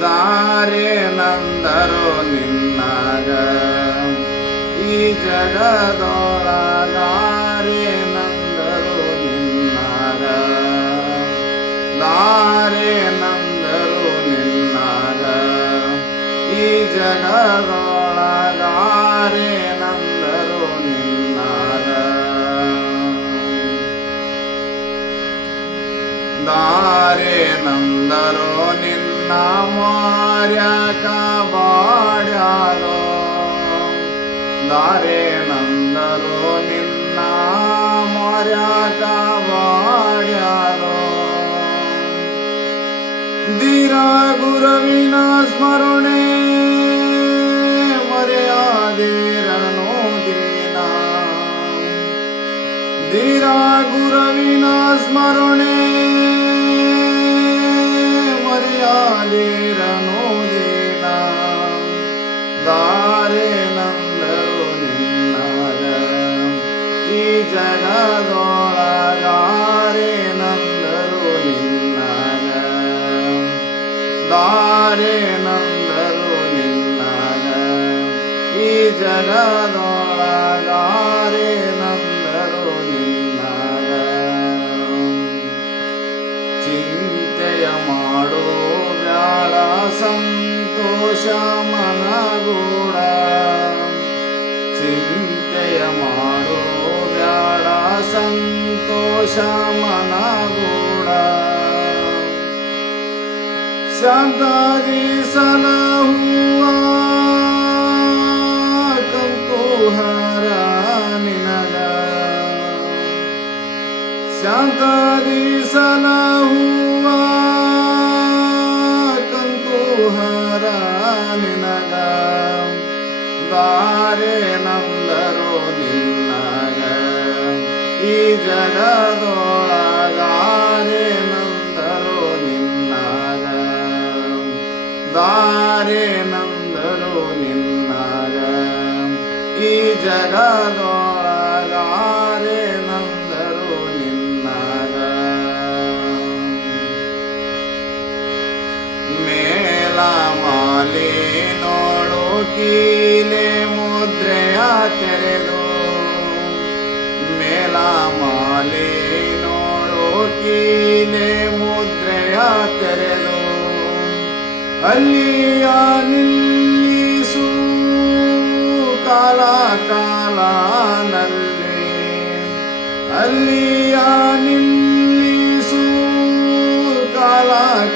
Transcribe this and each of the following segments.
ದಾರೆ ನಂದರು ನಿನ್ನಾಗ ಈ ಜಗದೊಳಗಾರೆ ನಂದರು ನಿನ್ನಾಗ. ದಾರೆ ನಂದರು ನಿನ್ನಾಗ ಈ ಜಗದೊಳಗಾರೆ ದಾರೆ ನಂದರೋ ನಿನ್ನ ಮಾರ್ಯಕ ಬಾಡ್ಯಾದೋ ದಾರೆ ನಂದರೋ ನಿನ್ನ ಮಾರ್ಯಕ ಬಾಡ್ಯಾದೋ ಧೀರ ಗುರುವಿನ ಸ್ಮರಣೆ ಮರೆಯಾದಿರನೋ ದೀನ ಧೀರ ಗುರುವಿನ ಸ್ಮರಣೆ ಮರೆಯಾದಿರನೋ ದೀನ ದಾರೆ ನಂದರು ನಿನ್ನಾಗ ಈ ಜಗದೊಳಗಾರೆ ನಂದರು ನಿನ್ನಾಗ ದಾರೆ ನಂದರು ನಿನ್ನಾಗ ಈ ಜಗದೊಳಗಾರೆ ಸಂತೋಷ ಮನಗೂಡ ಚಿಂತೆಯ ಮಾಡೋ ಬ್ಯಾಡ ಸಂತೋಷ ಮನಗೂಡ ಶಾಂತಾದಿ ಸಲಹುವ ಕಂತುಹರ ನಿನಗ ಶಾಂತಾದಿ ಸಲಹುವ ನಿನಗ ದಾರೆ ನಂದರೋ ನಿನ್ನಾಗ ಈ ಜಗದೊಳಗಾರೆ ನಂದರೋ ನಿನ್ನಾಗ ದಾರೆ ನಂದರೋ ನಿನ್ನಾಗ ಈ ಜಗದೊಳಗಾರೆ ಕೀಲೆ ಮುದ್ರೆಯ ತೆರೆದು ಮೇಲ ಮಾಲೆ ನೋಡೋ, ಕೀಲೆ ಮುದ್ರೆಯ ತೆರೆದು ಅಲ್ಲಿಯ ನಿಲ್ಲಿಸು, ಕಾಲ ಕಾಲನಲ್ಲಿ. ಅಲ್ಲಿಯ ನಿಲ್ಲಿಸು, ಕಾಲ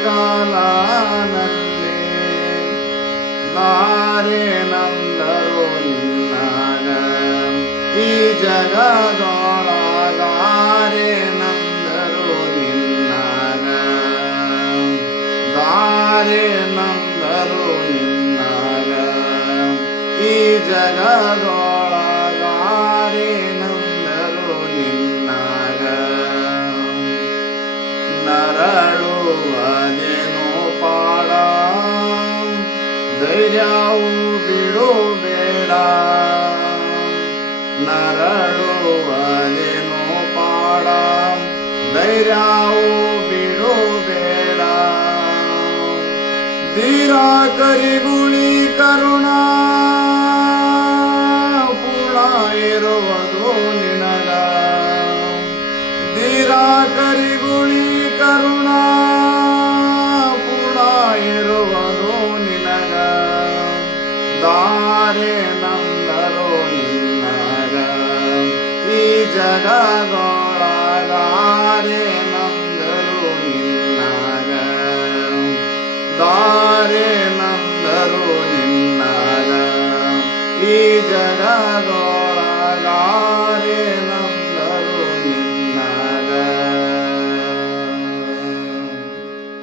ಕಾಲನಲ್ಲಿ. ದಾರೆ ನಂದರು ನಿನ್ನಾಗ ಈ ಜಗದೊಳಗಾರೆ ನಂದರು ನಿನ್ನಾಗ ದಾರೆ ನಂದರು ನಿನ್ನಾಗ ಈ ಜಗದೊಳಗಾರೆ ನಂದರು ನಿನ್ನಾಗ ನರಳುವುದೇನೋ ಧೈರ್ಯವು ಬಿಡು ಬೇಡ ನರಳುವುದೇನೋ ಪಾಡ ಧೈರ್ಯವು ಬಿಡು ಬೇಡ ಧೀರ ಕರಿಗುಳಿ ಕರುಣಾ ಪೂರ್ಣ ಇರುವುದು ನಿನಗ ಧೀರ ಕರಿಗುಳಿ ಕರುಣಾ ಜಗದೊಳಗಾರೆ ನಂದರು ನಿನ್ನಾಗ ದಾರೆ ನಂದರು ನಿನ್ನಾಗ ಈ ಜಗದೊಳಗಾರೆ